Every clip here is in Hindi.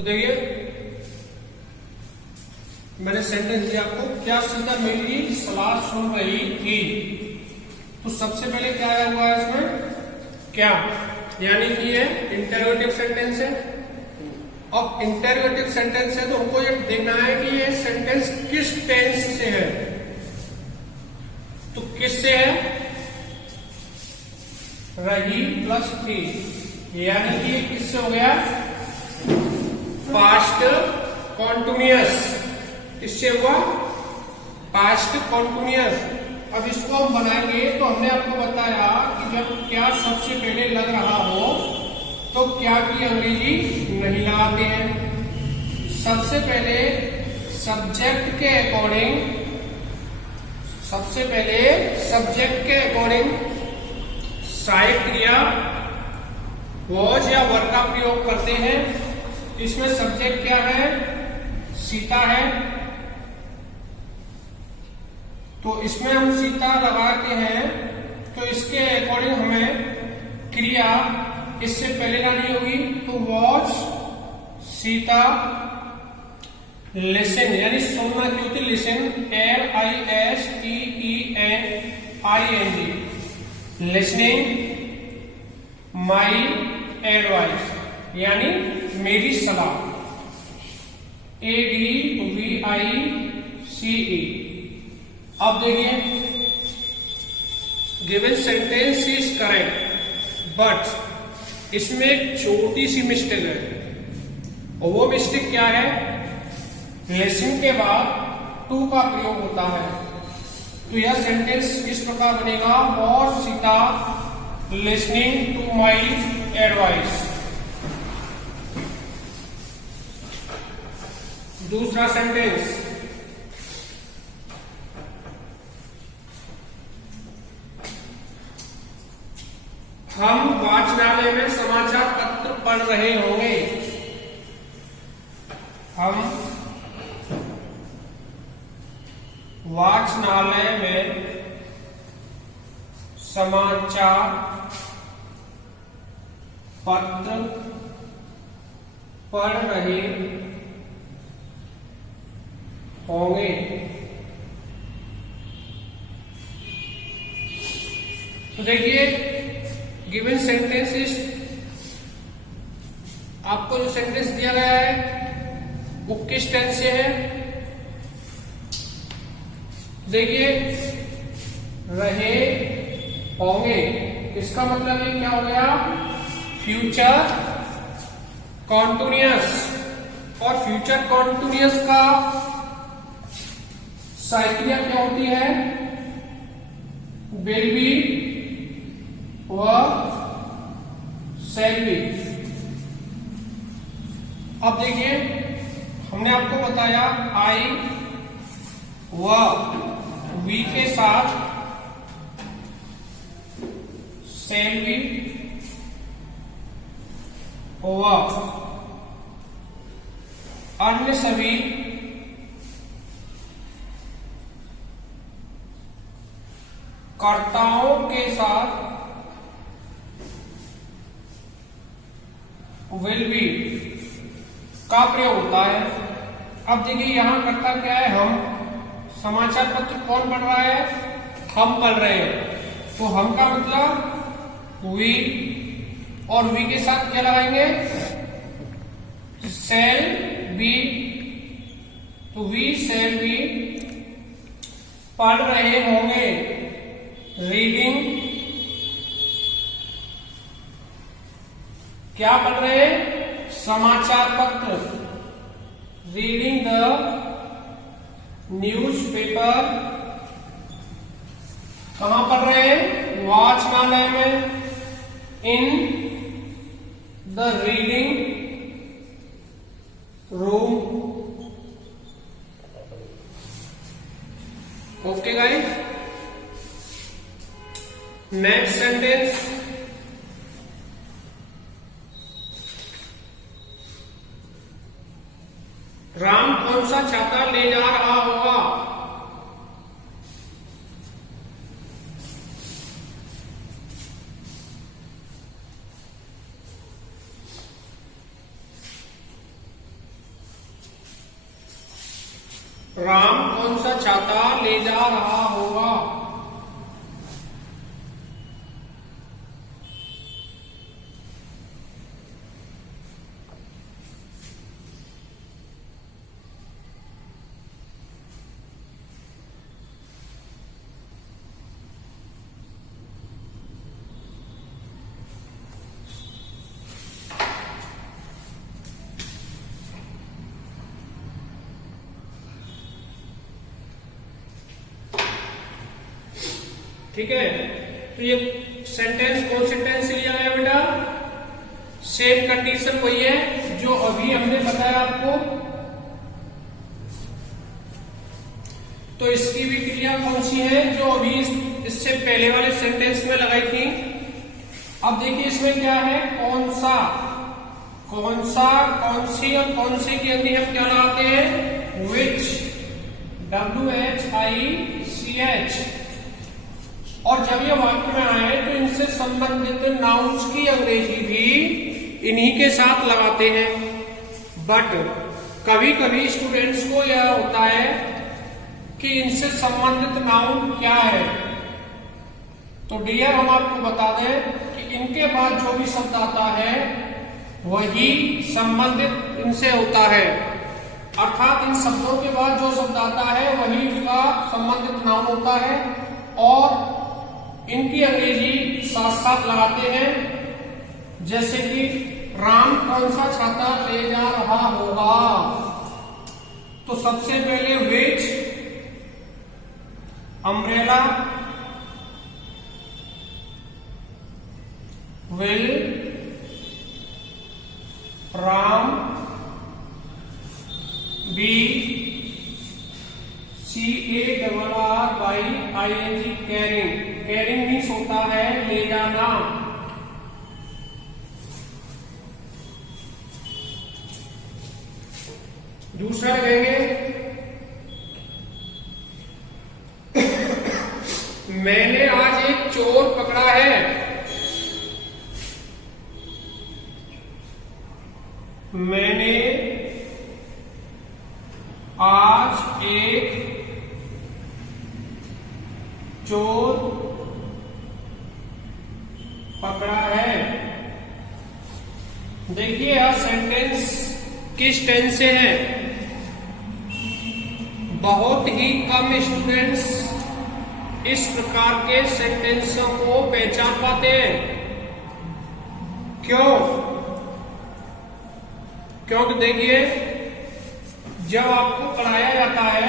तो देखिए मैंने सेंटेंस दिया आपको, क्या सीता मेरी सलाह सुन रही थी। तो सबसे पहले क्या आया हुआ है इसमें, क्या, यानी कि ये इंटरोगेटिव सेंटेंस है। अब इंटरोगेटिव सेंटेंस है तो हमको ये देखना है कि ये सेंटेंस किस टेंस से है। तो किससे है, रही प्लस थी, यानी कि ये किससे हो गया, पास्ट कॉन्टिन्यूअस। इससे हुआ पास्ट कॉन्टिन्यूअस। अब इसको हम बनाएंगे तो हमने आपको बताया कि जब क्या सबसे पहले लग रहा हो तो क्या की अंग्रेजी नहीं लगाते हैं। सबसे पहले सब्जेक्ट के अकॉर्डिंग, सबसे पहले सब्जेक्ट के अकॉर्डिंग सहायक क्रिया वॉज या वर का प्रयोग करते हैं। इसमें सब्जेक्ट क्या है, सीता है, तो इसमें हम सीता लगाते हैं तो इसके अकॉर्डिंग हमें क्रिया इससे पहले लानी होगी। तो वॉच सीता लिसन, यानी सुनना की होती listen, LISTENING, listening my advice, यानी मेरी सलाह, ADVICE। अब देखिए given sentence is correct but इसमें एक छोटी सी मिस्टेक है, और वो मिस्टेक क्या है, लिसन के बाद टू का प्रयोग होता है। तो यह सेंटेंस इस प्रकार बनेगा, और Sita listening to my advice. दूसरा सेंटेंस, हम वाचनालय में समाचार पत्र पढ़ रहे होंगे। हम वाचनालय में समाचार पत्र पढ़ रहे होंगे। तो देखिए गिवन सेंटेंसेस, आपको जो सेंटेंस दिया गया है वो किस टेंस से है। देखिए रहे होंगे, इसका मतलब ये क्या हो गया, फ्यूचर कॉन्टिन्यूअस। और फ्यूचर कॉन्टिन्यूअस का साइक्रिया क्या होती है, विल बी व शैल बी। अब देखिए हमने आपको बताया आई व वी के साथ शैल बी व अन्य सभी कर्ताओं के साथ विल बी का प्रयोग होता है। अब देखिए यहां कर्ता क्या है, हम। समाचार पत्र कौन पढ़ रहा है, हम पढ़ रहे हैं, तो हम का मतलब वी, और वी के साथ क्या लगाएंगे, शैल बी। तो वी शैल बी पढ़ रहे होंगे, रीडिंग, क्या पढ़ रहे हैं, समाचार पत्र, रीडिंग द न्यूज़पेपर। कहां पढ़ रहे हैं, वाचनालय में, in the reading room. Okay guys, next sentence, Ram कौन सा छाता ले जा रहा होगा। राम कौन सा छाता ले जा रहा होगा। ठीक है, तो ये सेंटेंस कौन से टेंस से लिया गया बेटा? सेम कंडीशन वही है जो अभी हमने बताया आपको। तो इसकी भी क्रिया कौन सी है जो अभी इससे पहले वाले सेंटेंस में लगाई थी। अब देखिए इसमें क्या है, कौन सा, कौन सा, कौन सी और कौन से के अंदर हम क्या लगाते हैं, विच, WHICH। और जब ये वाक्य में आए तो इनसे संबंधित नाउन्स की अंग्रेजी भी इन्हीं के साथ लगाते हैं। बट कभी कभी स्टूडेंट्स को यह होता है कि इनसे संबंधित नाउन क्या है। तो डियर हम आपको बता दें कि इनके बाद जो भी शब्द आता है वही संबंधित इनसे होता है, अर्थात इन शब्दों के बाद जो शब्द आता है वही उसका संबंधित नाउन होता है। और इनकी अंग्रेजी साथ साथ लगाते हैं, जैसे कि राम कौन सा छाता ले जा रहा होगा। तो सबसे पहले which, umbrella, will, Ram, be, CARRYING, carrying. Carrying means होता है ले जाना। दूसरा कहेंगे मैंने आज एक चोर पकड़ा है। मैंने आज एक चोर पकड़ा है। देखिए यह सेंटेंस किस टेंस से है। बहुत ही कम स्टूडेंट्स इस प्रकार के सेंटेंसों को पहचान पाते हैं। क्यों? क्योंकि देखिए जब आपको पढ़ाया जाता है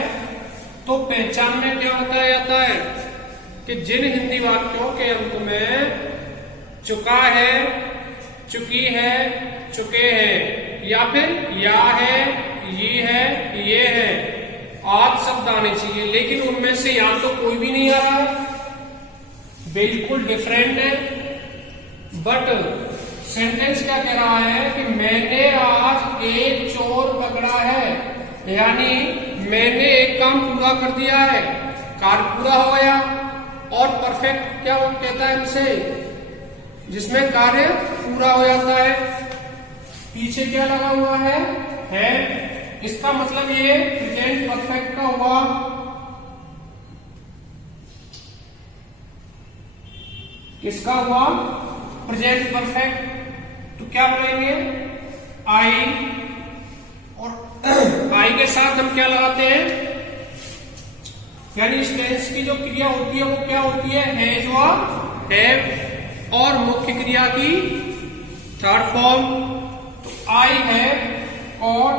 तो पहचान में क्या बताया जाता है कि जिन हिंदी वाक्यों के अंत में चुका है, चुकी है, चुके हैं या फिर या है, ये है आज शब्द आने चाहिए, लेकिन उनमें से या तो कोई भी नहीं आ रहा, बिल्कुल डिफरेंट है। बट सेंटेंस क्या कह रहा है कि मैंने आज एक चोर पकड़ा है, यानी मैंने एक काम पूरा कर दिया है, कार्य पूरा हो गया। और परफेक्ट क्या कहता है इनसे, जिसमें कार्य पूरा हो जाता है। पीछे क्या लगा हुआ है, इसका मतलब ये प्रेजेंट परफेक्ट का हुआ। किसका हुआ, प्रेजेंट परफेक्ट। तो क्या बोलेंगे, आई, और आई के साथ हम क्या लगाते हैं, यानी इस टेंस की जो क्रिया होती है वो क्या होती है, हैज और हैव, और मुख्य क्रिया की थर्ड फॉर्म। तो आई है कॉट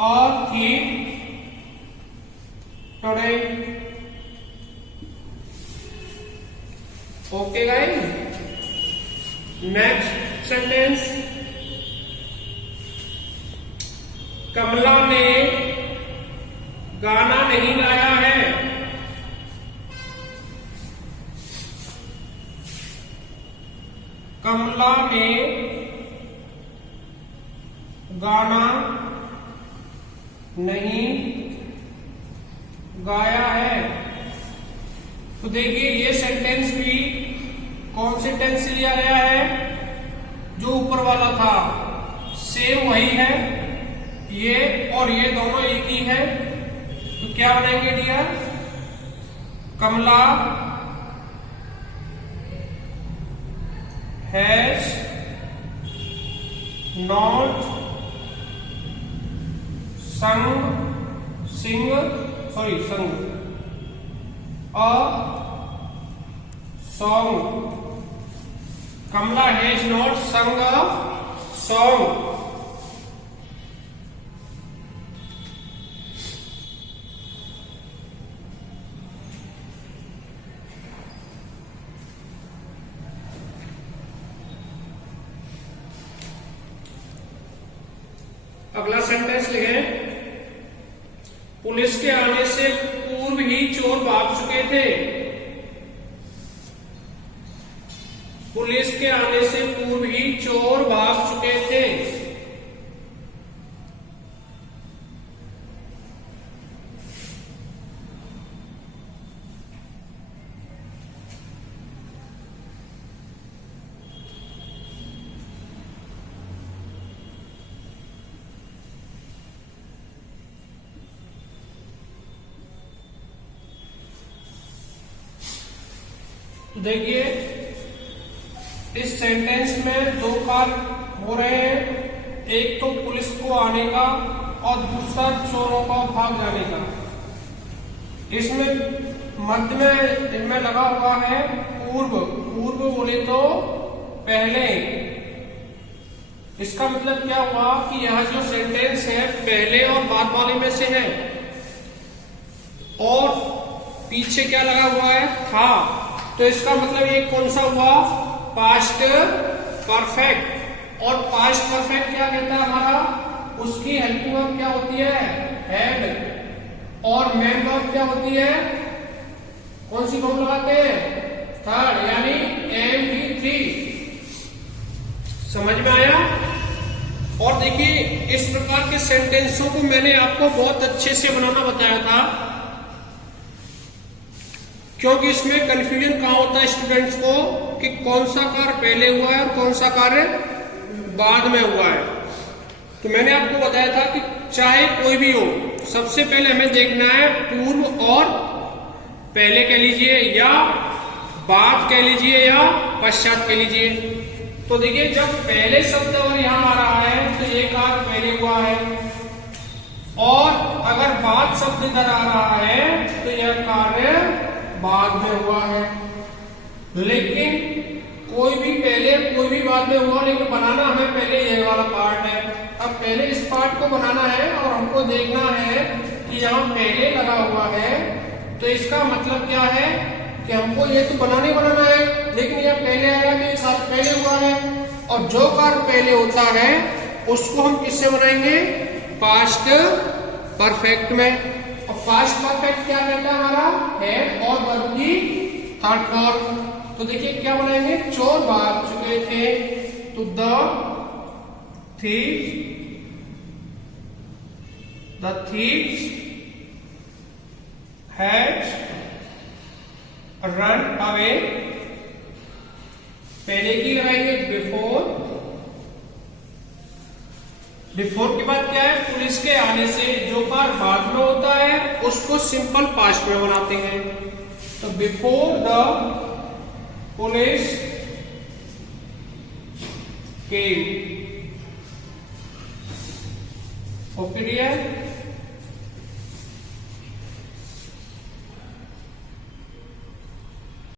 और ही today. Okay guys, next sentence, Kamla ने गाना नहीं गाया है। कमला ने गाना नहीं गाया है। तो देखिए ये सेंटेंस भी कौन से टेंस से लिया गया है, जो ऊपर वाला था सेम वही है, ये और ये दोनों एक ही है, तो क्या बनाएंगे dear? Kamala has not sung a song. Kamala has not sung a song. अगला सेंटेंस लिखें, पुलिस के आने से पूर्व ही चोर भाग चुके थे। पुलिस के आने से पूर्व ही चोर भाग चुके थे। देखिए इस सेंटेंस में दो कार्य हो रहे हैं, एक तो पुलिस को आने का और दूसरा चोरों का भाग जाने का। इसमें मध्य में इनमें लगा हुआ है पूर्व। पूर्व बोले तो पहले। इसका मतलब क्या हुआ कि यह जो सेंटेंस है पहले और बाद वाले में से है, और पीछे क्या लगा हुआ है? था। तो इसका मतलब ये कौन सा हुआ? Past perfect. और पास्ट परफेक्ट क्या कहता है हमारा? उसकी हेल्पिंग वर्ब क्या होती है? हैड। और मेन वर्ब क्या होती है? कौन सी फॉर्म लगाते हैं? थर्ड, यानी एम बी थ्री। समझ में आया? और देखिए इस प्रकार के सेंटेंसों को मैंने आपको बहुत अच्छे से बनाना बताया था, क्योंकि इसमें कंफ्यूजन कहां होता है स्टूडेंट्स को कि कौन सा कार्य पहले हुआ है और कौन सा कार्य बाद में हुआ है। तो मैंने आपको बताया था कि चाहे कोई भी हो, सबसे पहले हमें देखना है पूर्व और पहले कह लीजिए या बाद कह लीजिए या पश्चात कह लीजिए। तो देखिए जब पहले शब्द और यहां आ रहा है तो ये कार्य पहले हुआ है, और अगर बाद शब्द इधर आ रहा है तो यह कार्य बाद में हुआ है। लेकिन कोई भी पहले कोई भी बाद में हुआ, लेकिन बनाना हमें पहले ये वाला पार्ट है। अब पहले इस पार्ट को बनाना है और हमको देखना है कि यहाँ पहले लगा हुआ है, तो इसका मतलब क्या है कि हमको ये तो बनाना ही बनाना है, लेकिन यह पहले आया तो ये साथ पहले हुआ है। और जो कार्य पहले होता है उसको हम किससे बनाएंगे? पास्ट परफेक्ट में। और पास्ट परफेक्ट क्या कहता है हमारा? हेड और वर्ब की थर्ड फॉर्म। तो देखिए क्या बनाएंगे? चोर भाग चुके थे, तो the thieves had run away। पहले की लगाएंगे बिफोर के बाद क्या है? पुलिस के आने से। जो कार्य बाद में होता है उसको सिंपल पास्ट में बनाते हैं। तो before the police came. Okay dear.